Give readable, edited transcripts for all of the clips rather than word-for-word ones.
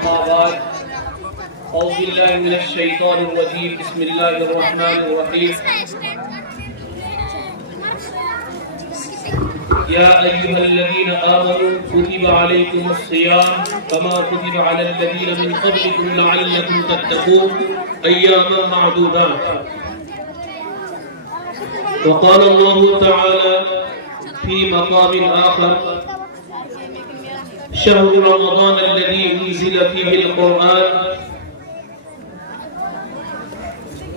أما بعد أعوذ بالله من الشيطان الرجيم بسم الله الرحمن الرحيم يا أيها الذين آمنوا كتب عليكم الصيام كما كتب على الذين من قبلكم لعلكم تتقون أياما معدودات وقال الله تعالى في مقام آخر شهر رمضان الذي أنزل فيه القرآن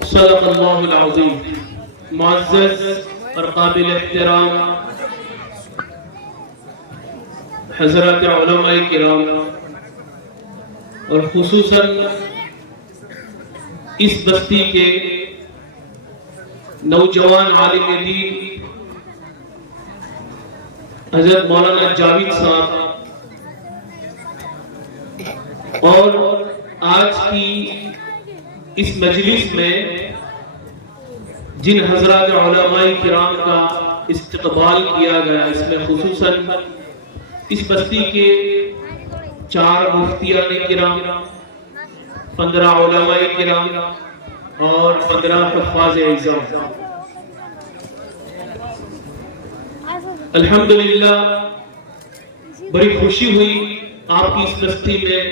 صدق اللہ العظیم. معزز اور قابل احترام حضرات علماء کرام اور خصوصاً اس بستی کے نوجوان عالم دین حضرت مولانا جاوید صاحب اور آج کی اس مجلس میں جن حضرات علماء کرام کا استقبال کیا گیا اس میں خصوصاً اس بستی کے 4 مفتیان کرام 15 علماء کرام اور 15 حفاظ اعظام. الحمدللہ بڑی خوشی ہوئی آپ کی اس بستی میں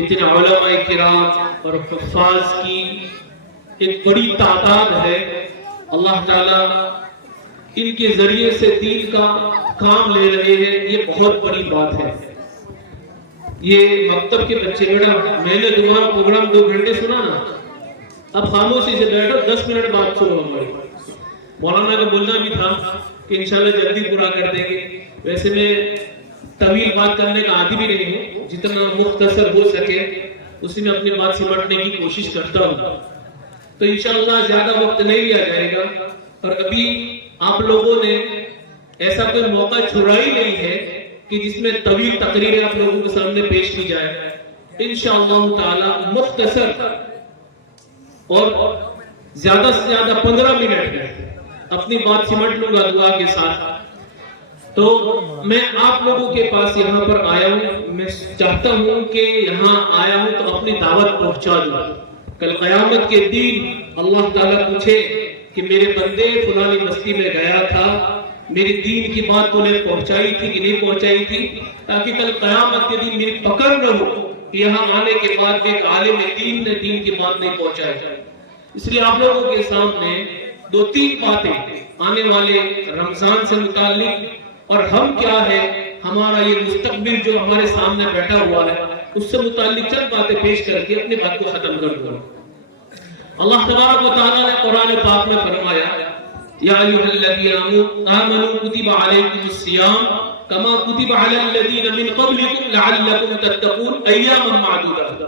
اتنے علماء کرام اور حفاظ کی ایک بڑی تعداد ہے. اللہ تعالیٰ ان کے ذریعے سے دین کا کام لے رہے ہیں، یہ بہت بڑی بات ہے. یہ مکتب کے بچے بیٹا میں نے تمہارا پروگرام 2 گھنٹے سنا نا، اب خاموشی سے بیٹھو 10 منٹ بعد سنو. ہماری مولانا کا بولنا بھی تھا کہ انشاءاللہ جلدی پورا کر دیں گے. ویسے میں طویل بات کرنے کا عادی بھی نہیں ہوں، جتنا مختصر ہو سکے اسی میں اپنی بات سمٹنے کی کوشش کرتا ہوں. تو انشاءاللہ زیادہ وقت نہیں لیا جائے گا، اور ابھی آپ لوگوں نے ایسا کوئی موقع چھوڑا ہی نہیں ہے کہ جس میں طویل تقریریں آپ لوگوں کے سامنے پیش کی جائے. انشاءاللہ تعالی مختصر اور زیادہ سے زیادہ 15 منٹ میں اپنی بات سمٹ لوں گا دعا کے ساتھ. تو میں آپ لوگوں کے پاس یہاں پر آیا ہوں، میں چاہتا ہوں کہ یہاں آیا ہوں تو اپنی دعوت پہنچا دوں. کل قیامت کے دن اللہ تعالیٰ پوچھے کہ میرے بندے فلانی بستی میں گیا تھا، میری دین کی بات تو نے پہنچائی تھی کہ نہیں پہنچائی تھی، تاکہ کل قیامت کے دن میری پکڑ نہ ہو کہ یہاں آنے کے بعد ایک عالم دین نے دین کی بات نہیں پہنچائی. اس لیے آپ لوگوں کے سامنے 2-3 باتیں آنے والے رمضان سے متعلق اور ہم کیا ہے، ہمارا یہ مستقبل جو ہمارے سامنے بیٹھا ہوا ہے اس سے متعلق چند باتیں پیش کر کے اپنے بات کو ختم کر دوں. اللہ تبارک و تعالیٰ نے قرآن پاک میں فرمایا یا ایھا الذین آمنوا کتب علیکم الصیام کما کتب علی الذین من قبلکم لعلکم تتقون ایاما معدودات.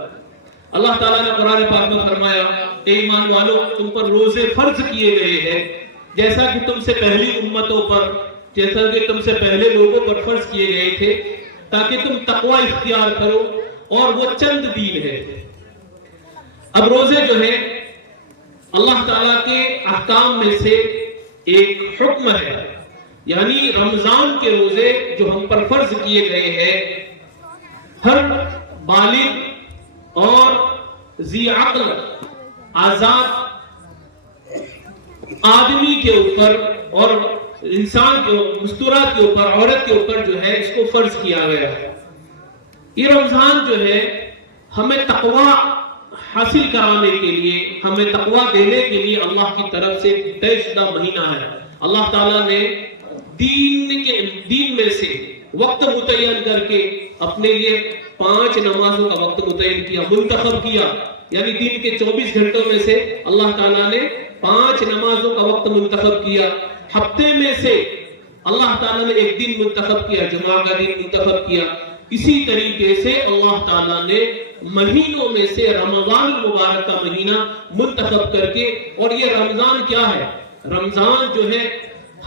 اللہ تعالیٰ نے قرآن پاک میں فرمایا اے ایمان والو تم پر روزے فرض کیے گئے ہیں جیسا کہ تم سے پہلی امتوں پر، جیسا کہ تم سے پہلے لوگوں پر فرض کیے گئے تھے، تاکہ تم تقوی اختیار کرو، اور وہ چند دین ہے. اب روزے جو ہے اللہ تعالیٰ کے احکام میں سے ایک حکم ہے، یعنی رمضان کے روزے جو ہم پر فرض کیے گئے ہیں ہر بالغ اور ذی عقل آزاد آدمی کے اوپر اور انسان کے مستورات کے اوپر، عورت کے اوپر جو ہے اس کو فرض کیا گیا ہے. یہ رمضان جو ہے ہمیں تقوی حاصل کرانے کے لیے، ہمیں تقوی دینے کے لیے اللہ کی طرف سے طے شدہ مہینہ ہے. اللہ تعالیٰ نے دین میں سے وقت متعین کر کے اپنے لیے 5 نمازوں کا وقت متعین کیا، منتخب کیا. یعنی دن کے 24 گھنٹوں میں سے اللہ تعالیٰ نے 5 نمازوں کا وقت منتخب کیا. ہفتے میں سے اللہ تعالیٰ نے ایک دن منتخب کیا، جمعہ کا دن منتخب کیا. اسی طریقے سے اللہ تعالیٰ نے مہینوں میں سے رمضان المبارک کا مہینہ منتخب کر کے، اور یہ رمضان کیا ہے، رمضان جو ہے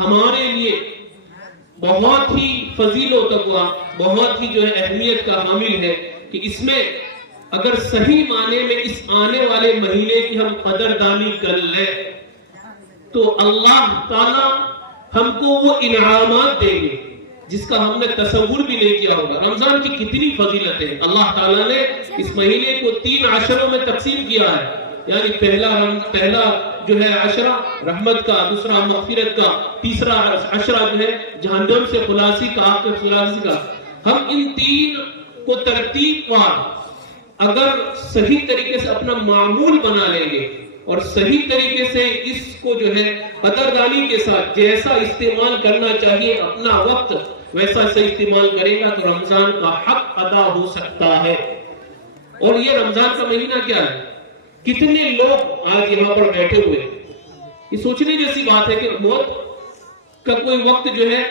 ہمارے لیے بہت ہی فضیل و تقویٰ، بہت ہی جو ہے اہمیت کا حامل ہے کہ اس میں اگر صحیح معنی میں اس آنے والے مہینے کی ہم قدردانی کر لیں تو اللہ تعالیٰ ہم کو وہ انعامات دیں گے جس کا ہم نے تصور بھی نہیں کیا ہوگا۔ رمضان کی کتنی فضیلت ہے، اللہ تعالیٰ نے اس مہینے کو 3 عشروں میں تقسیم کیا ہے، یعنی پہلا جو ہے عشرہ رحمت کا، دوسرا مغفرت کا، تیسرا عشرہ جو ہے جہنم سے خلاصی کا، آگ سے خلاصی کا۔ ہم ان 3 کو ترتیب وار اگر صحیح طریقے سے اپنا معمول بنا لیں گے اور صحیح طریقے سے اس کو جو ہے قدردانی کے ساتھ جیسا استعمال کرنا چاہیے، اپنا وقت ویسا سے استعمال کرے گا تو رمضان کا حق ادا ہو سکتا ہے۔ اور یہ رمضان کا مہینہ کیا ہے، کتنے لوگ آج یہاں پر بیٹھے ہوئے، یہ سوچنے جیسی بات ہے کہ موت کا کوئی وقت جو ہے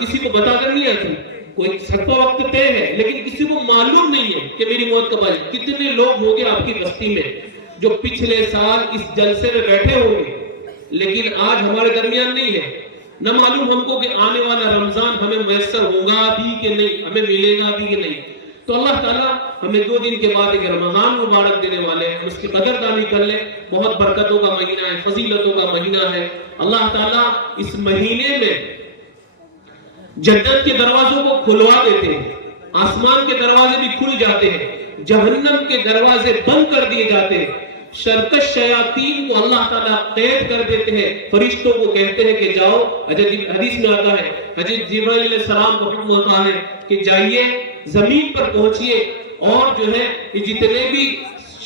کسی کو بتا کر نہیں آتی، کوئی سچا وقت طے ہے لیکن کسی کو معلوم نہیں ہے کہ میری موت کب آئے۔ کتنے لوگ ہوں گے آپ کی بستی میں جو پچھلے سال اس جلسے میں بیٹھے ہوں گے لیکن آج ہمارے درمیان نہیں ہے، نہ معلوم ہم کو کہ آنے والا رمضان ہمیں میسر ہوگا بھی کہ نہیں، ہمیں ملے گا بھی کہ نہیں۔ تو اللہ تعالیٰ ہمیں 2 دن کے بعد ایک رمضان مبارک دینے والے ہیں، اس کی قدردانی کر لیں۔ بہت برکتوں کا مہینہ ہے، فضیلتوں کا مہینہ ہے۔ اللہ تعالیٰ اس مہینے میں جنت کے دروازوں کو کھلوا دیتے ہیں، آسمان کے دروازے بھی کھل جاتے ہیں، جہنم کے دروازے بند کر دیے جاتے ہیں، شرکش شیاطین کو اللہ تعالیٰ قید کر دیتے ہیں، فرشتوں کو کہتے ہیں کہ جاؤ، حدیث میں آتا ہے حضرت جبرائیل علیہ السلام کو حکم ہوتا ہے کہ جائیے زمین پر پہنچیے اور جو ہے یہ جتنے بھی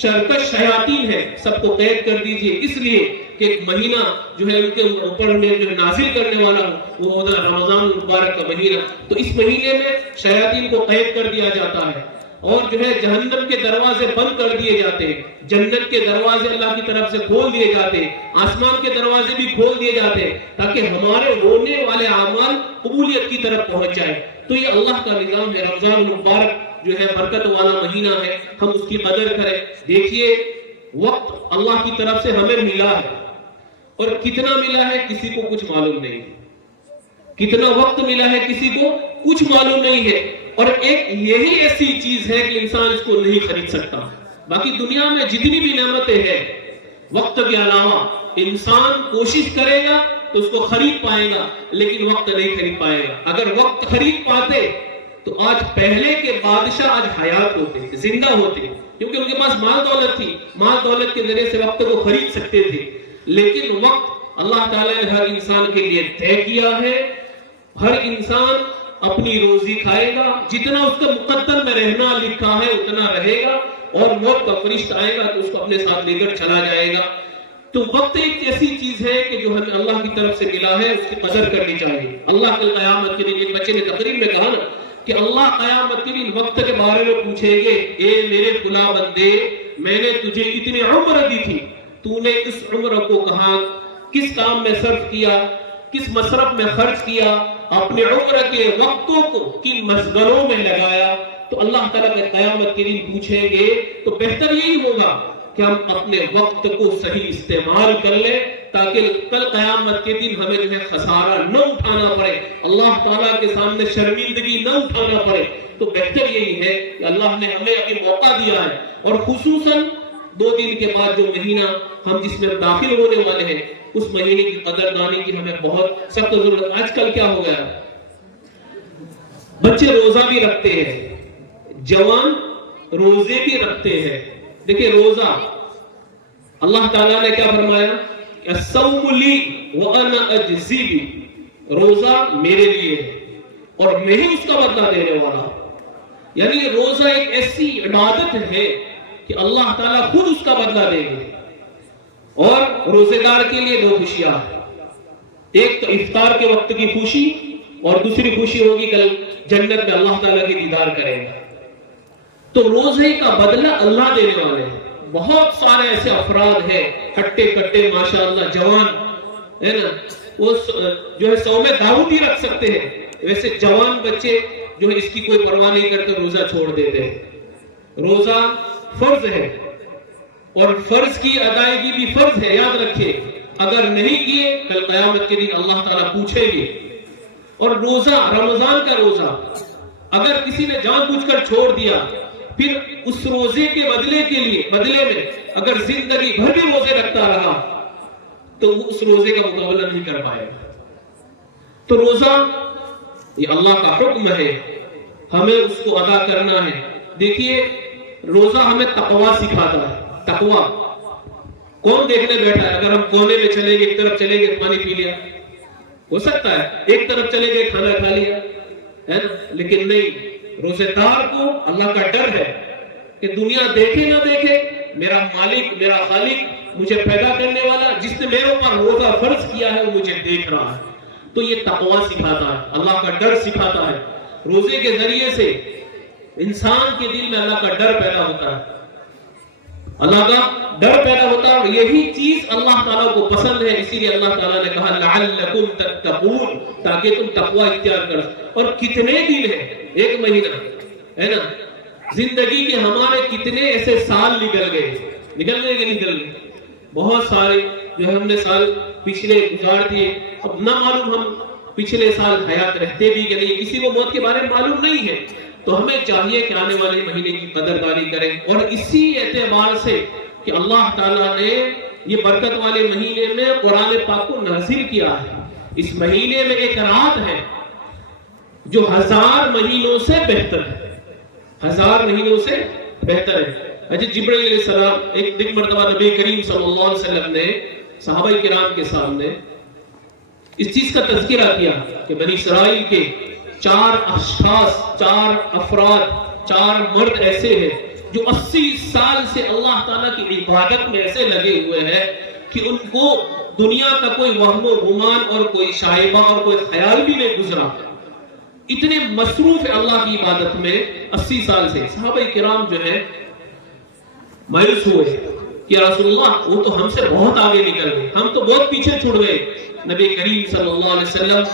شرکش شیاطین ہیں سب کو قید کر دیجئے، اس لیے کہ ایک مہینہ جو ہے ان کے اوپر میں جو ہے نازل کرنے والا وہ ہوتا ہے رمضان مبارک کا مہینہ۔ تو اس مہینے میں شیاطین کو قید کر دیا جاتا ہے اور جو ہے جہنم کے دروازے بند کر دیے جاتے ہیں، جنت کے دروازے اللہ کی طرف سے کھول دیے جاتے ہیں، آسمان کے دروازے بھی کھول دیے جاتے ہیں تاکہ ہمارے ہونے والے اعمال قبولیت کی طرف پہنچ جائے۔ تو یہ اللہ کا نظام ہے، رمضان مبارک جو ہے برکت والا مہینہ ہے، ہم اس کی قدر کریں۔ دیکھیے وقت اللہ کی طرف سے ہمیں ملا ہے اور کتنا ملا ہے کسی کو کچھ معلوم نہیں، کتنا وقت ملا ہے کسی کو کچھ معلوم نہیں ہے، اور ایک یہی ایسی چیز ہے کہ انسان اس کو نہیں خرید سکتا۔ باقی دنیا میں جتنی بھی نعمتیں ہیں وقت کے علاوہ انسان کوشش کرے گا تو اس کو خرید پائے گا لیکن وقت نہیں خرید پائے گا۔ اگر وقت خرید پاتے تو آج پہلے کے بادشاہ آج حیات ہوتے، زندہ ہوتے، کیونکہ ان کے پاس مال دولت تھی، مال دولت کے ذریعے سے وقت کو خرید سکتے تھے۔ لیکن وقت اللہ تعالیٰ نے ہر انسان کے لیے طے کیا ہے، ہر انسان اپنی روزی کھائے گا، جتنا اس کا مقدر میں رہنا لکھا ہے اتنا رہے گا، اور موت کا فرشتہ آئے گا تو اس کو اپنے ساتھ لے کر چلا جائے گا۔ تو وقت ایک ایسی چیز ہے کہ جو ہمیں اللہ کی طرف سے ملا ہے، اس کی قدر کرنی چاہیے۔ اللہ کل قیامت کے دن ایک بچے نے تقریر میں کہا نا کہ اللہ قیامت کے دن وقت کے بارے میں پوچھیں گے، اے میرے فلاں بندے، میں نے تجھے اتنی عمر دی تھی، تو نے اس عمر کو کہاں کس کام میں صرف کیا، کس مصرف میں خرچ کیا، اپنے عمر کے وقتوں کو کن مشغلوں میں لگایا۔ تو اللہ تعالیٰ کے قیامت کے دن پوچھیں گے تو بہتر یہی ہوگا کہ ہم اپنے وقت کو صحیح استعمال کر لیں تاکہ کل قیامت کے دن ہمیں جو ہے خسارہ نہ اٹھانا پڑے، اللہ تعالیٰ کے سامنے شرمندگی نہ اٹھانا پڑے۔ تو بہتر یہی ہے کہ اللہ نے ہمیں ابھی موقع دیا ہے، اور خصوصاً 2 دن کے بعد جو مہینہ ہم جس میں داخل ہونے والے ہیں اس مہینے کی قدردانی کی ہمیں بہت سخت ضرورت۔ آج کل کیا ہو گیا، بچے روزہ بھی رکھتے ہیں، جوان روزے بھی رکھتے ہیں۔ دیکھیں روزہ اللہ تعالیٰ نے کیا فرمایا، الصوم لی وانا اجزی بی، روزہ میرے لیے ہے اور میں ہی اس کا بدلہ دینے والا۔ یعنی روزہ ایک ایسی عبادت ہے کہ اللہ تعالیٰ خود اس کا بدلہ دے گے۔ اور روزے دار کے لیے 2 خوشیاں ہیں، ایک تو افطار کے وقت کی خوشی اور دوسری خوشی ہوگی کل جنت میں اللہ تعالیٰ کی دیدار کریں گے۔ تو روزے کا بدلہ اللہ دینے والے ہیں۔ بہت سارے ایسے افراد ہیں ہٹے کٹے ماشاءاللہ جوان ہے نا، وہ جو ہے صوم داؤد ہی رکھ سکتے ہیں، ویسے جوان بچے جو ہے اس کی کوئی پرواہ نہیں کرتے روزہ چھوڑ دیتے ہیں۔ روزہ فرض ہے اور فرض کی ادائیگی بھی فرض ہے، یاد رکھیں، اگر نہیں کیے کل قیامت کے دن اللہ تعالیٰ پوچھیں گے۔ اور روزہ رمضان کا روزہ اگر کسی نے جان بوجھ کر چھوڑ دیا، پھر اس روزے کے بدلے میں اگر زندگی بھر بھی روزے رکھتا رہا تو وہ اس روزے کا مقابلہ نہیں کر پائے گا۔ تو روزہ یہ اللہ کا حکم ہے، ہمیں اس کو ادا کرنا ہے۔ دیکھیے روزہ ہمیں تقوی سکھاتا ہے۔ تقوی کون دیکھنے بیٹھا ہے؟ اگر ہم کونے میں چلے گئے، ایک طرف چلے گئے پانی پی لیا، ہو سکتا ہے ایک طرف چلے گئے کھانا کھا لیا ہے نا، لیکن نہیں، روزے دار کو اللہ کا ڈر ہے کہ دنیا دیکھے نہ دیکھے، میرا مالک، میرا خالق، مجھے پیدا کرنے والا، جس نے میرے اوپر روزہ فرض کیا ہے، وہ مجھے دیکھ رہا ہے۔ تو یہ تقوی سکھاتا ہے، اللہ کا ڈر سکھاتا ہے۔ روزے کے ذریعے سے انسان کے دل میں اللہ کا ڈر پیدا ہوتا ہے، اللہ کا ڈر پیدا ہوتا ہے، اور یہی چیز اللہ تعالیٰ کو پسند ہے۔ اسی لیے اللہ تعالیٰ نے کہا لعلکم تتقون، تاکہ تم تقوی اختیار کرو۔ اور کتنے دن ہے؟ ایک مہینہ ہے نا، زندگی کے ہمارے کتنے ایسے سال نکل گئے کہ نکل گئے، بہت سارے جو ہم نے سال پچھلے گزار دیے، اب نہ معلوم ہم پچھلے سال حیات رہتے بھی کہ نہیں، کسی کو موت کے بارے میں معلوم نہیں ہے۔ تو ہمیں چاہیے کہ آنے والے مہینے کی قدردانی کریں، اور اسی اعتبار سے کہ اللہ تعالیٰ نے یہ برکت والے مہینے میں قرآن پاک کو نازل کیا ہے۔ اس مہینے میں ایک رات ہے جو 1000 مہینوں سے بہتر ہے، 1000 مہینوں سے بہتر ہے۔ حضرت جبرائیل علیہ السلام ایک مرتبہ نبی کریم صلی اللہ علیہ وسلم نے صحابہ کرام کے سامنے اس چیز کا تذکرہ کیا کہ بنی اسرائیل کے 4 اشخاص، 4 افراد، 4 مرد ایسے ہیں جو 80 سال سے اللہ تعالیٰ کی عبادت میں ایسے لگے ہوئے ہیں کہ ان کو دنیا کا کوئی وہم و گمان اور کوئی شائبہ اور کوئی خیال بھی نہیں گزرا، اتنے مصروف ہے اللہ کی عبادت میں 80 سال سے۔ صحابہ کرام جو ہے مایوس ہوئے کہ رسول اللہ وہ تو ہم سے بہت آگے نکل گئے، ہم تو بہت پیچھے چھوڑ گئے۔ نبی کریم صلی اللہ علیہ وسلم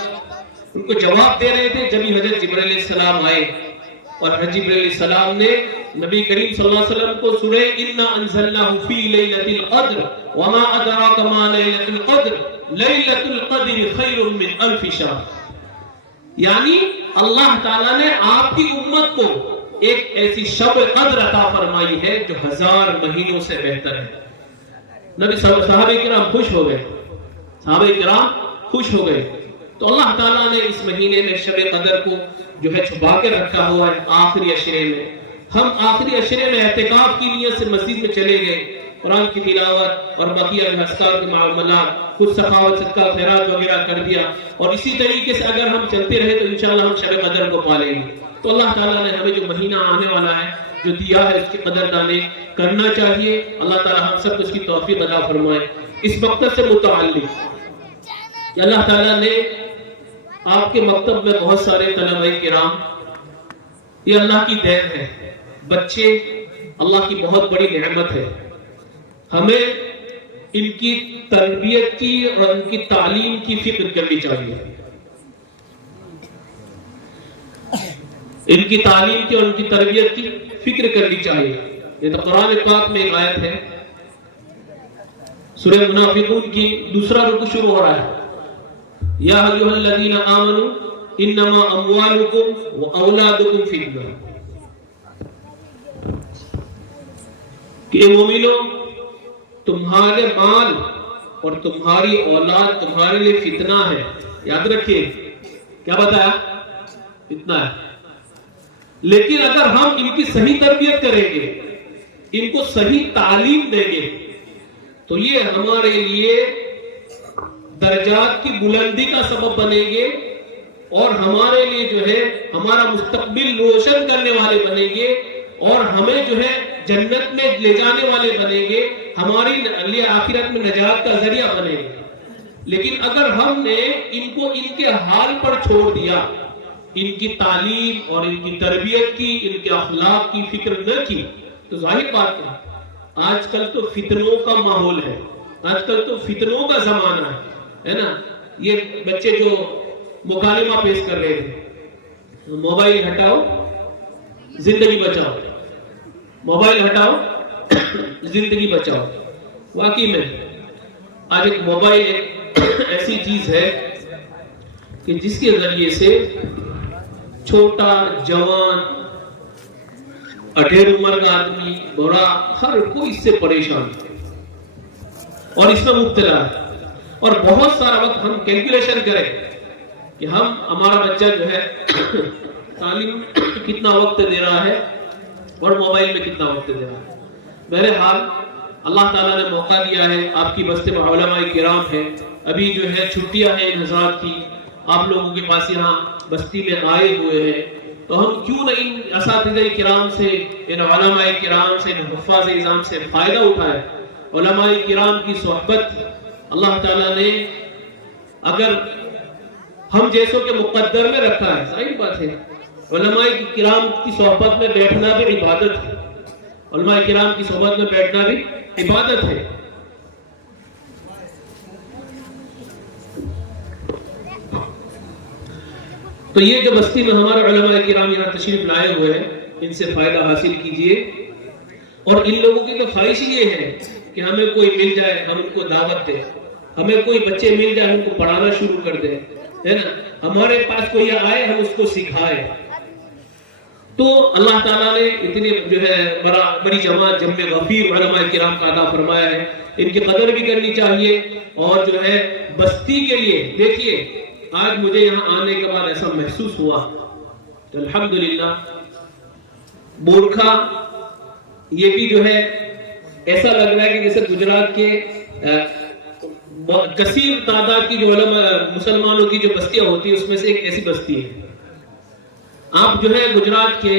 ان کو جواب دے رہے تھے، جب حضرت جبرائیل علیہ السلام آئے، اور حضرت جبرائیل علیہ السلام نے نبی کریم صلی اللہ علیہ وسلم کو سورہ انا انزلناہ فی لیلۃ القدر وما ادراک ما لیلۃ القدر لیلۃ القدر خیر من الف شہر، یعنی اللہ تعالیٰ نے آپ کی امت کو ایک ایسی شب قدر عطا فرمائی ہے جو 1000 مہینوں سے بہتر ہے۔ نبی صحابہ کرام خوش ہو گئے، صحابہ کرام خوش ہو گئے۔ تو اللہ تعالیٰ نے اس مہینے میں شب قدر کو جو ہے چھپا کے رکھا ہوا ہے آخری عشرے میں۔ ہم آخری عشرے میں اعتکاف کی نیت سے مسجد میں چلے گئے، قرآن کی تلاوت اور بقیہ اذکار کے معاملات، کچھ سخاوت صدقہ خیرات وغیرہ کر دیا، اور اسی طریقے سے اگر ہم چلتے رہے تو انشاءاللہ ہم شب قدر کو پا لیں گے۔ تو اللہ تعالیٰ نے ہمیں جو مہینہ آنے والا ہے جو دیا ہے، اس کی قدردانی کرنا چاہیے۔ اللہ تعالیٰ ہم سب کو اس کی توفیق عطا فرمائے۔ اس مقصد سے متعلق کہ اللہ تعالیٰ نے آپ کے مکتب میں بہت سارے طلباء کرام، یہ اللہ کی دین ہے، بچے اللہ کی بہت بڑی نعمت ہے، ہمیں ان کی تربیت کی اور ان کی تعلیم کی فکر کرنی چاہیے، ان کی تعلیم کی اور ان کی تربیت کی فکر کرنی چاہیے۔ یہ تو قرآن پاک میں ایک آیت ہے، سورہ منافقون کی دوسرا رکوع شروع ہو رہا ہے، یا ایھا الذین آمنوا انما اموالکم واولادکم فتنہ، کہ اے مومنو تمہارے مال اور تمہاری اولاد تمہارے لیے فتنہ ہے۔ یاد رکھیے کیا بتایا؟ فتنہ ہے۔ لیکن اگر ہم ان کی صحیح تربیت کریں گے، ان کو صحیح تعلیم دیں گے، تو یہ ہمارے لیے درجات کی بلندی کا سبب بنیں گے، اور ہمارے لیے جو ہے ہمارا مستقبل روشن کرنے والے بنیں گے، اور ہمیں جو ہے جنت میں لے جانے والے بنیں گے، ہماری لیے آخرت میں نجات کا ذریعہ بنیں گے۔ لیکن اگر ہم نے ان کو ان کے حال پر چھوڑ دیا، ان کی تعلیم اور ان کی تربیت کی، ان کے اخلاق کی فکر نہ کی، تو ظاہر بات ہے آج کل تو فتنوں کا ماحول ہے، آج کل تو فتنوں کا زمانہ ہے نا۔ یہ بچے جو مکالمہ پیش کر رہے تھے، موبائل ہٹاؤ زندگی بچاؤ، موبائل ہٹاؤ زندگی بچاؤ، واقعی میں آج ایک موبائل ایک ایسی چیز ہے کہ جس کے ذریعے سے چھوٹا، جوان، اڈھیر عمر کا آدمی، بڑا، ہر کوئی اس سے پریشان ہے اور اس میں مبتلا ہے۔ اور بہت سارا وقت ہم کیلکولیشن کریں کہ ہمارا بچہ جو ہے تعلیم کتنا وقت دے رہا ہے اور موبائل میں کتنا وقت دے رہا ہے. بہرحال اللہ تعالیٰ نے موقع دیا ہے، آپ کی بستی میں علماء کرام ہے، ابھی جو ہے چھٹیاں ہیں ان حضرات کی، آپ لوگوں کے پاس یہاں بستی میں آئے ہوئے ہیں، تو ہم کیوں نہ ان اساتذہ کرام سے، ان علماء کرام سے، ان حفاظ نظام سے فائدہ اٹھائے. علماء کرام کی صحبت اللہ تعالیٰ نے اگر ہم جیسوں کے مقدر میں رکھا ہے، صحیح بات ہے، علماء کرام کی صحبت میں بیٹھنا بھی عبادت ہے، علماء کرام کی صحبت میں بیٹھنا بھی عبادت ہے. تو یہ جو بستی میں ہمارے علماء کرام یہاں تشریف لائے ہوئے ہیں، ان سے فائدہ حاصل کیجئے. اور ان لوگوں کی تو خواہش یہ ہے کہ ہمیں کوئی مل جائے ہم ان کو دعوت دیں، ہمیں کوئی بچے مل جائے ہم ان کو پڑھانا شروع کر دیں، ہے نا، ہمارے پاس کوئی آئے ہم اس کو سکھائے. تو اللہ تعالیٰ نے اتنے جو ہے بڑی جماعت جمع غفیر علماء کرام کا عطا فرمایا ہے، ان کی قدر بھی کرنی چاہیے. اور جو ہے بستی کے لیے دیکھیے، آج مجھے یہاں آنے کے بعد ایسا محسوس ہوا تو الحمدللہ بورکھا یہ بھی جو ہے ایسا لگ رہا ہے کہ جیسے گجرات کے کثیر تعداد کی جو علماء مسلمانوں کی جو بستیاں ہوتی ہیں اس میں سے ایک ایسی بستی ہے. آپ جو ہے گجرات کے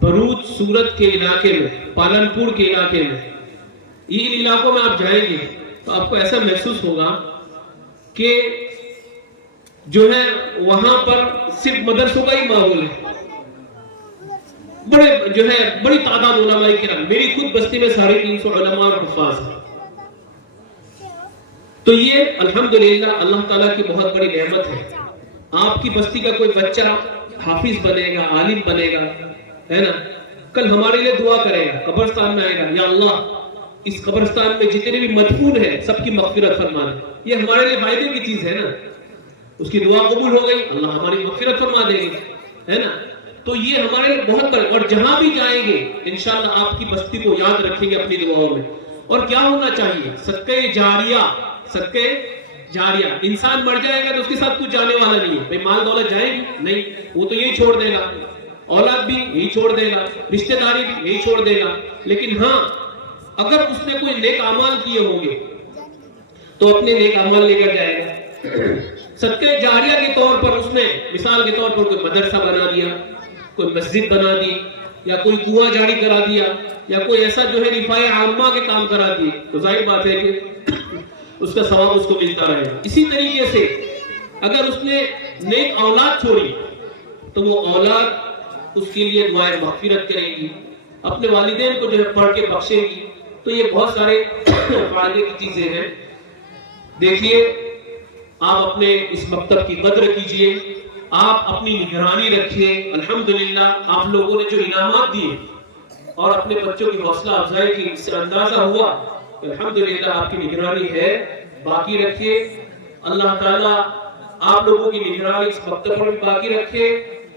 بھروچ سورت کے علاقے میں، پالنپور کے علاقے میں، ان علاقوں میں آپ جائیں گے تو آپ کو ایسا محسوس ہوگا کہ جو ہے وہاں پر صرف مدرسوں کا ہی ماحول ہے. بڑے جو ہے بڑی تعداد علماء کرام، میری خود بستی میں 350 علماء اور حفاظ ہیں. تو یہ الحمدللہ اللہ تعالیٰ کی بہت بڑی نعمت ہے. آپ کی بستی کا کوئی بچہ حافظ بنے گا، عالم بنے گا، ہے نا، کل ہمارے لیے دعا کرے گا، قبرستان میں آئے گا، یا اللہ اس قبرستان میں جتنے بھی مدفون ہیں سب کی مغفرت فرما دے. یہ ہمارے لیے فائدے کی چیز ہے نا، اس کی دعا قبول ہو گئی، اللہ ہماری مغفرت فرما دے گی، ہے نا. تو یہ ہمارے لیے بہت بڑا، اور جہاں بھی جائیں گے انشاءاللہ آپ کی بستی کو یاد رکھیں گے اپنی دعاؤں میں. اور کیا ہونا چاہیے؟ صدقہ جاریہ. صدقہ جاریہ، انسان مر جائے گا تو اس کے ساتھ کچھ جانے والا نہیں ہے. بھئی مال دولت جائے گی نہیں، وہ تو یہی چھوڑ دے گا، اولاد بھی یہی چھوڑ دے گا، رشتہ داری بھی یہی چھوڑ دے گا. لیکن ہاں اگر اس نے کوئی نیک اعمال کیے ہوں گے تو اپنے نیک اعمال لے کر جائے گا. صدقہ جاریہ کے طور پر اس نے مثال کے طور پر کوئی مدرسہ بنا دیا، کوئی مسجد بنا دی، یا کوئی کنواں جاری کرا دیا، یا کوئی ایسا جو ہے رفاع عامہ کے کام کرا دیے، تو ظاہر بات ہے کہ اس کا ثواب اس کو ملتا رہے. اسی طریقے سے اگر اس نے نیک اولاد چھوڑی تو وہ اولاد اس کے لیے دعائے مغفرت کرے گی، اپنے والدین کو جو ہے پڑھ کے بخشے گی. تو یہ بہت سارے فائدے کی چیزیں ہیں. دیکھیے آپ اپنے اس مکتب کی قدر کیجئے، آپ اپنی نگرانی رکھیے. الحمدللہ آپ لوگوں نے جو انعامات دیے اور اپنے بچوں کی حوصلہ افزائی کی، اس سے اندازہ ہوا الحمدللہ آپ کی نگرانی ہے. باقی رکھیے، اللہ تعالیٰ آپ لوگوں کی نگرانی اس مکتب پر باقی رکھے.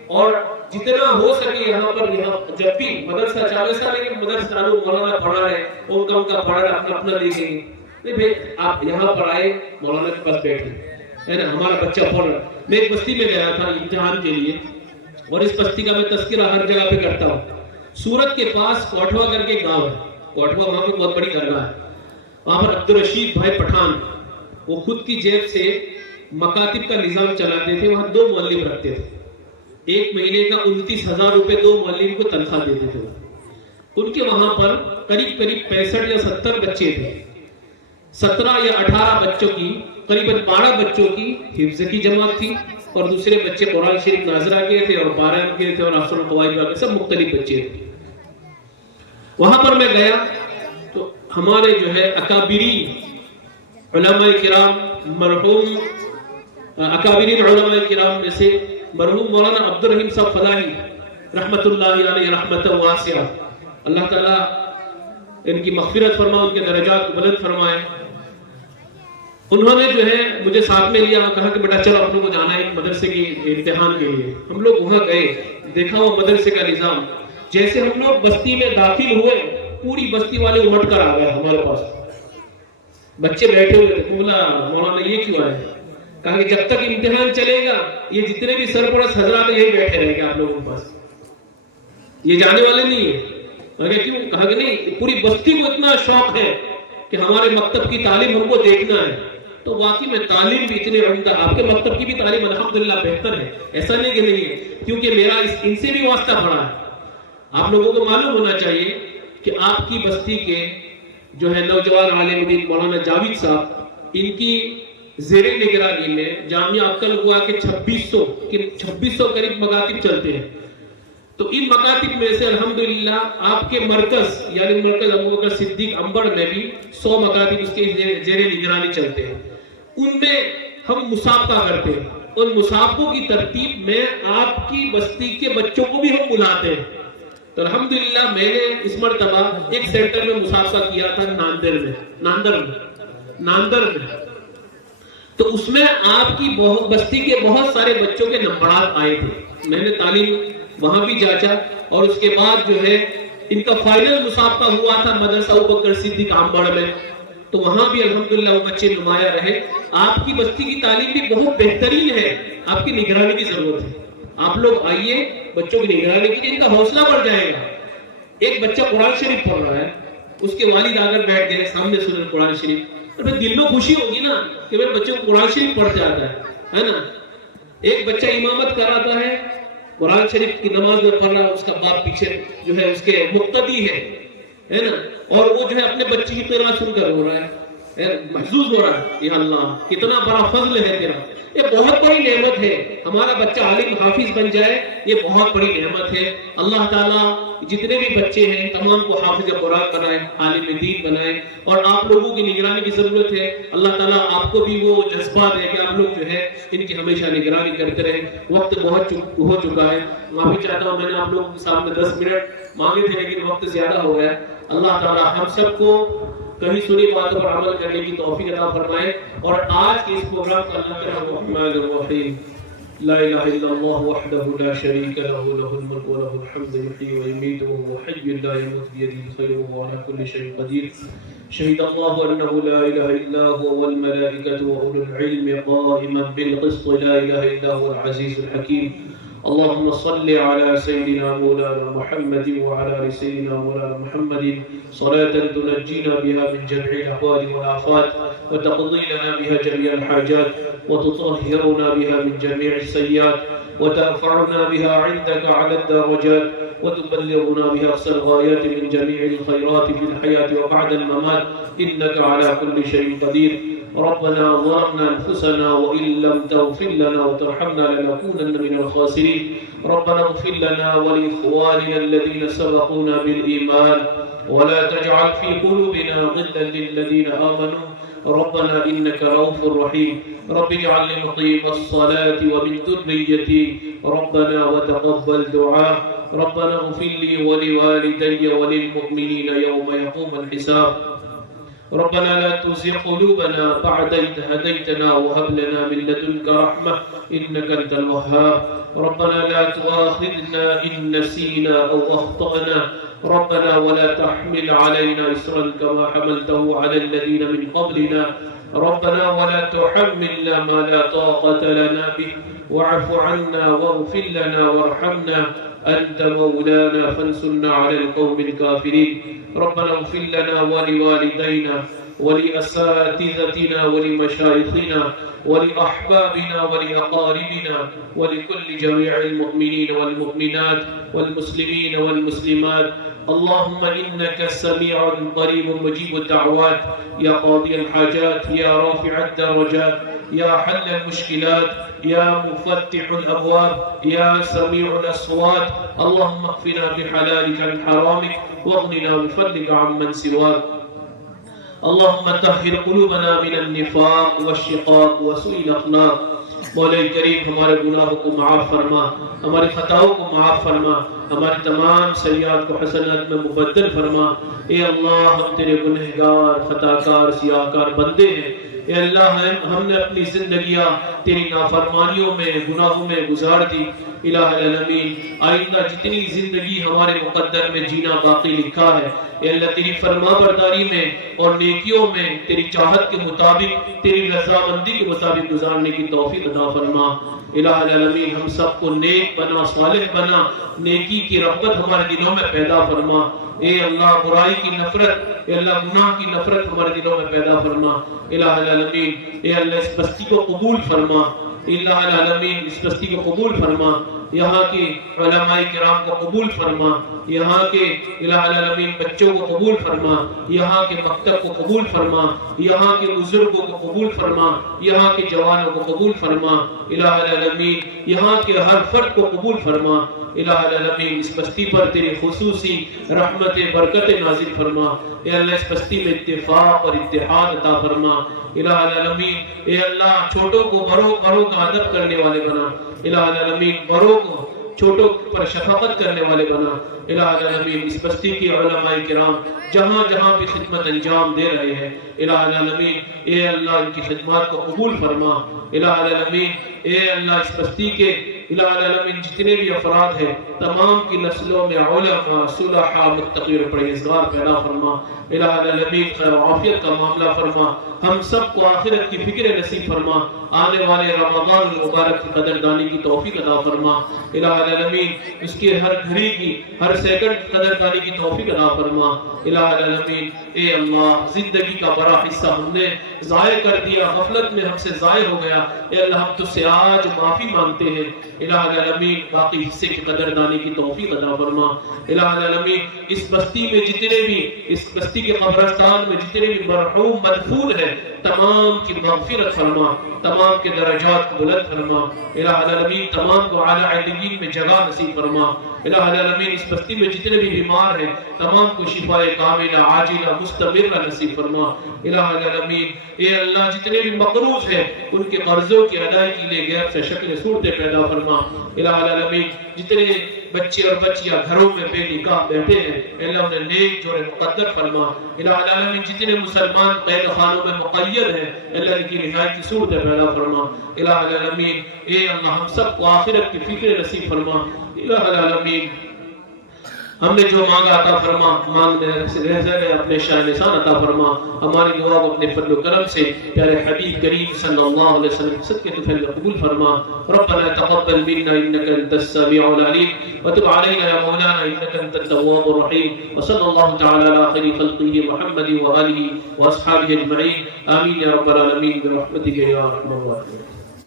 اور جتنا ہو سکے یہاں جب بھی مدرسہ چالو مدرسہ چالو مولانا پڑھا ہے ان کا پڑھا ہے اپنا دیکھیں گے. نہیں بھائی آپ یہاں پر آئے مولانا کے پاس بیٹھے، ہے نا، ہمارا بچہ پڑھ رہا. میں ایک بستی میں گیا تھا امتحان کے لیے، اور اس بستی کا میں تذکرہ ہر جگہ پہ کرتا ہوں. سورت کے پاس کوٹھوا کر کے گاؤں ہے، کوٹھوا وہاں پہ بہت بڑی درگاہ ہے. وہاں پر عبدالرشید بھائی پٹھان وہ خود کی جیب سے مکاتب کا نظام چلاتے تھے. وہاں 2 معلم رکھتے تھے، ایک مہینے کا 29,000 روپے 2 معلم کو تنخواہ دیتے تھے. ان کے وہاں پر قریب 65 یا 70 بچے تھے. 17 یا 18 بچوں کی، قریب 12 بچوں کی حفظ کی جماعت تھی، اور دوسرے بچے قرآن شریف ناظرہ کے تھے، اور 12 کے تھے، اور افسر القواعد کے، سب مختلف بچے تھے. وہاں پر میں گیا تو ہمارے جو ہے اکابرین علماء کرام، مرحوم اکابرین علماء کرام میں سے مرحوم مولانا عبدالرحیم صاحب فلاحی رحمت اللہ علیہ رحمت واسعہ، اللہ تعالیٰ ان کی مغفرت فرمائے، ان کے درجات کو بلند فرمائے. انہوں نے جو ہے مجھے ساتھ میں لیا، کہا کہ بیٹا چلو اپنے کو جانا ہے ایک مدرسے کی امتحان کے لیے. ہم لوگ وہاں گئے، دیکھا وہ مدرسے کا نظام. جیسے ہم لوگ بستی میں داخل ہوئے پوری بستی والے امٹ کر آ گئے ہمارے پاس. بچے بیٹھے ہوئے تھے، بولا مولانا یہ کیوں آئے؟ کہا کہ جب تک امتحان چلے گا یہ جتنے بھی سرپرست حضرات یہی بیٹھے رہیں گے آپ لوگوں کے پاس، یہ جانے والے نہیں ہیں۔ کیوں؟ کہا کہ نہیں، پوری بستی کو اتنا شوق ہے کہ ہمارے مکتب کی تعلیم ہم کو دیکھنا ہے۔ تو واقعی میں تعلیم بھی اتنے عمدہ، آپ کے مکتب کی بھی تعلیم الحمدللہ بہتر ہے، ایسا نہیں کہ نہیں ہے، کیونکہ میرا ان سے بھی واسطہ پڑا ہے۔ آپ لوگوں کو معلوم ہونا چاہیے کہ آپ کی بستی کے جو ہے نوجوان عالم دین مولانا جاوید صاحب، ان کی زیر نگرانی میں جامعہ عقل ہوا کہ 2600 قریب مکاتب چلتے ہیں۔ تو ان مکاتب میں سے الحمدللہ آپ کے مرکز یعنی مرکز ابوبکر صدیق انبڑ میں بھی 100 مکاتب اس کے زیر نگرانی چلتے ہیں۔ ان میں ہم مسابقہ کرتے ہیں، ان مسابقوں کی ترتیب میں آپ کی بستی کے بچوں کو بھی ہم بلاتے ہیں۔ تو الحمدللہ میں نے اس مرتبہ ایک سینٹر میں مسابقہ کیا تھا ناندر میں، تو اس میں آپ کی بستی کے بہت سارے بچوں کے نمبرات آئے تھے۔ میں نے تعلیم وہاں بھی جانچا، اور اس کے بعد جو ہے ان کا فائنل مسابقہ ہوا تھا مدرسہ ابوبکر صدیق انبڑ میں، تو وہاں بھی الحمدللہ وہ بچے نمایاں رہے۔ آپ کی بستی کی تعلیم بھی بہت بہترین ہے، آپ کی نگرانی کی ضرورت ہے۔ آپ لوگ آئیے، بچوں کی نگرانی کیجیے، ان کا حوصلہ بڑھ جائے گا۔ ایک بچہ قرآن شریف پڑھ رہا ہے، اس کے والد آ کر بیٹھ گئے سامنے سن رہے قرآن شریف، تو پھر دل میں خوشی ہوگی نا کہ میرے بچے کو قرآن شریف پڑھتے آتا ہے نا۔ ایک بچہ امامت کراتا ہے، قرآن شریف کی نماز میں پڑھ رہا، اس کا باپ پیچھے جو ہے اس کے مقتدی ہے نا، اور وہ جو ہے اپنے بچے کی قرآن سن کر ہو رہا ہے، محظوظ ہو رہا ہے، یا اللہ کتنا بڑا فضل ہے تیرا، یہ بہت بڑی نعمت ہے۔ ہمارا بچہ عالم حافظ بن جائے، یہ بہت بڑی نعمت ہے۔ اللہ تعالیٰ جتنے بھی بچے ہیں تمام کو حافظ قرآن بنائے، عالم دین بنائے، اور آپ لوگوں کی نگرانی کی ضرورت ہے۔ اللہ تعالیٰ آپ کو بھی وہ جذبہ دے کہ آپ لوگ جو ہے ان کی ہمیشہ نگرانی کرتے رہیں۔ وقت بہت ہو چکا ہے، معافی چاہتا ہوں، میں نے آپ لوگوں کے سامنے 10 منٹ مانگے تھے لیکن وقت زیادہ ہو گیا۔ اللہ تعالیٰ ہم سب کو کہیں سنی باتوں پر عمل کرنے کی توفیق عطا فرمائے، اور آج کے اس پروگرام کا اللہ تعالیٰ الرحمن الرحیم لا الہ الا اللہ وحدہ لا شریک لہ لہ الملک ولہ الحمد یحیی ویمیت وهو حی لا يموت بيده الخير وهو على كل شيء قدير شهد الله انه لا اله الا هو والملائکة واولو العلم قائما بالقسط لا اله الا هو العزیز الحکیم اللهم صل على سيدنا مولانا محمد وعلى آل سيدنا مولانا محمد صلاة تنجينا بها من جميع الأهوال والآفات وتقضي لنا بها جميع الحاجات وتطهرنا بها من جميع السيئات وترفعنا بها عندك على الدرجات وتبلغنا بها أقصى الغايات من جميع الخيرات في الحياة وبعد الممات إنك على كل شيء قدير ربنا ظلمنا أنفسنا وإن لم تغفر لنا وترحمنا لنكونن من الخاسرين ربنا اغفر لنا ولإخواننا الذين سبقونا بالإيمان ولا تجعل في قلوبنا غلا للذين آمنوا ربنا إنك رؤوف رحيم رب اجعلني مقيم الصلاة ومن ذريتي ربنا وتقبل دعاء ربنا اغفر لي ولوالدي وللمؤمنين يوم يقوم الحساب ربنا لا تزغ قلوبنا بعد إذ هديتنا وهب لنا من لدنك رحمة إنك أنت الوهاب ربنا لا تؤاخذنا إن نسينا أو أخطأنا ربنا ولا تحمل علينا إصرا كما حملته على الذين من قبلنا ربنا ولا تحملنا ما لا طاقة لنا به واعف عنا واغفر لنا وارحمنا أنت مولانا فانصرنا على القوم الكافرين ربنا اغفر لنا ولوالدينا ولأساتذتنا ولمشايخنا ولأحبابنا ولأقاربنا ولكل جميع المؤمنين والمؤمنات والمسلمين والمسلمات اللهم إنك سميع قريب مجيب الدعوات يا قاضي الحاجات يا رافع الدرجات يا حل المشكلات يا مفتح الأبواب يا سميع الأصوات اللهم اكفنا بحلالك عن حرامك واغننا بفضلك عمن سواك اللهم طهر قلوبنا من النفاق والشقاق وسوء الأخلاق مولا کریم ہمارے گناہوں کو معاف فرما ہماری خطاؤں کو معاف فرما ہماری تمام سیئات کو حسنات میں مبدل فرما اے اللہ ہم تیرے گنہگار خطاکار سیاہکار بندے ہیں اے اللہ ہم نے اپنی زندگیاں تیری نافرمانیوں میں گناہوں میں گزار دی۔ الہ العالمین آئندہ جتنی زندگی ہمارے مقدر میں جینا باقی لکھا ہے اے اللہ تیری فرما برداری میں اور نیکیوں میں تیری چاہت کے مطابق تیری رضامندی کے مطابق گزارنے کی توفیق عطا فرما۔ الہ العالمین ہم سب کو نیک بنا، صالح بنا، نیکی کی رغبت ہمارے دلوں میں پیدا فرما۔ اے اللہ برائی کی نفرت، اے اللہ گناہ کی نفرت ہمارے دلوں میں پیدا فرما۔ الہ العالمین اے اللہ اس بستی کو قبول فرما، الہ العالمین اس بستی کو قبول فرما، یہاں کے علماء کرام کو قبول فرما، یہاں کے الہ العالمین بچوں کو قبول فرما، یہاں کے مکتب کو قبول فرما، یہاں کے بزرگوں کو قبول فرما، یہاں کے جوانوں کو قبول فرما۔ الہ العالمین یہاں کے ہر فرد کو قبول فرما۔ الہ العالمین اس بستی پر تیری خصوصی رحمت برکت نازل فرما۔ اے اللہ اس بستی میں اتفاق اور اتحاد عطا فرما۔ الہ العالمین اے اللہ چھوٹوں کو بڑوں کا ادب کرنے والے بنا۔ الہ العالمین بڑوں کو چھوٹوں پر شفقت کرنے والے بنا۔ الہ العالمین اس بستی کی علماء کرام جہاں جہاں بھی خدمت انجام دے رہے ہیں الہ العالمین اے اللہ ان کی خدمات کو قبول فرما۔ الہ العالمین اے اللہ اس بستی کے الہ العالمین جتنے بھی افراد ہیں تمام کی نسلوں میں علماء صلحاء متقی اور پرہیزگار پیدا فرما۔ الہ العالمین خیر و عافیت کا معاملہ فرما، ہم سب کو آخرت کی فکر نصیب فرما، آنے والے رمضان المبارک کی قدردانی کی توفیق عطا فرما۔ الہ العالمین اس کے ہر گھڑی کی ہر سیکنڈ قدردانی کی توفیق عطا فرما۔ الہ العالمین اے اللہ زندگی کا بڑا حصہ ہم نے ضائع کر دیا، غفلت میں ہم سے ضائع ہو گیا، اے اللہ ہم تجھ سے آج معافی مانگتے ہیں۔ الہ العالمین باقی حصے کی قدردانی کی توفیق عطا فرما۔ الہ العالمین اس بستی میں جتنے بھی اس بستی کے قبرستان میں جتنے بھی مرحوم مدفون ہیں تمام کی مغفرت فرما، تمام کے درجات کو بلند فرما۔ الہ العالمین تمام کو اعلیٰ علیین میں جگہ نصیب فرما۔ الہ العالمین اس بستی میں جتنے بھی بیمار ہیں تمام کو شفاء کاملہ عاجلہ مستمرہ نصیب فرما۔ الہ العالمین اے اللہ جتنے بھی مقروض ہیں ان کے قرضوں کی ادائیگی کے لیے غیب سے شکل صورتیں پیدا فرما۔ الہ العالمین جتنے بچے اور بچیاں گھروں میں بے نکاح بیٹھے ہیں اے اللہ انہیں نیک جوڑے مقدر فرما۔ الہ العالمین جتنے مسلمان قید خانوں میں مقید ہیں اے اللہ ان کی رہائی کی صورتیں پیدا فرما۔ الہ العالمین اے اللہ ہم سب کو آخرت کی فکر نصیب فرما۔ الہ العالمین ہم نے جو مانگا عطا فرما، مانگنے سے اپنے شاہ نشان عطا فرما، ہماری دعا کو اپنے فضل و کرم سے پیارے حبیب کریم صلی اللہ علیہ وسلم صدقے طفیل قبول فرما۔ ربنا تقبل منا انك انت السميع العليم وتب علينا يا مولانا انك انت التواب الرحيم وصلى الله تعالى على خير خلقه محمد وآله واصحابه اجمعين آمين يا رب العالمين برحمتك يا ارحم الراحمين۔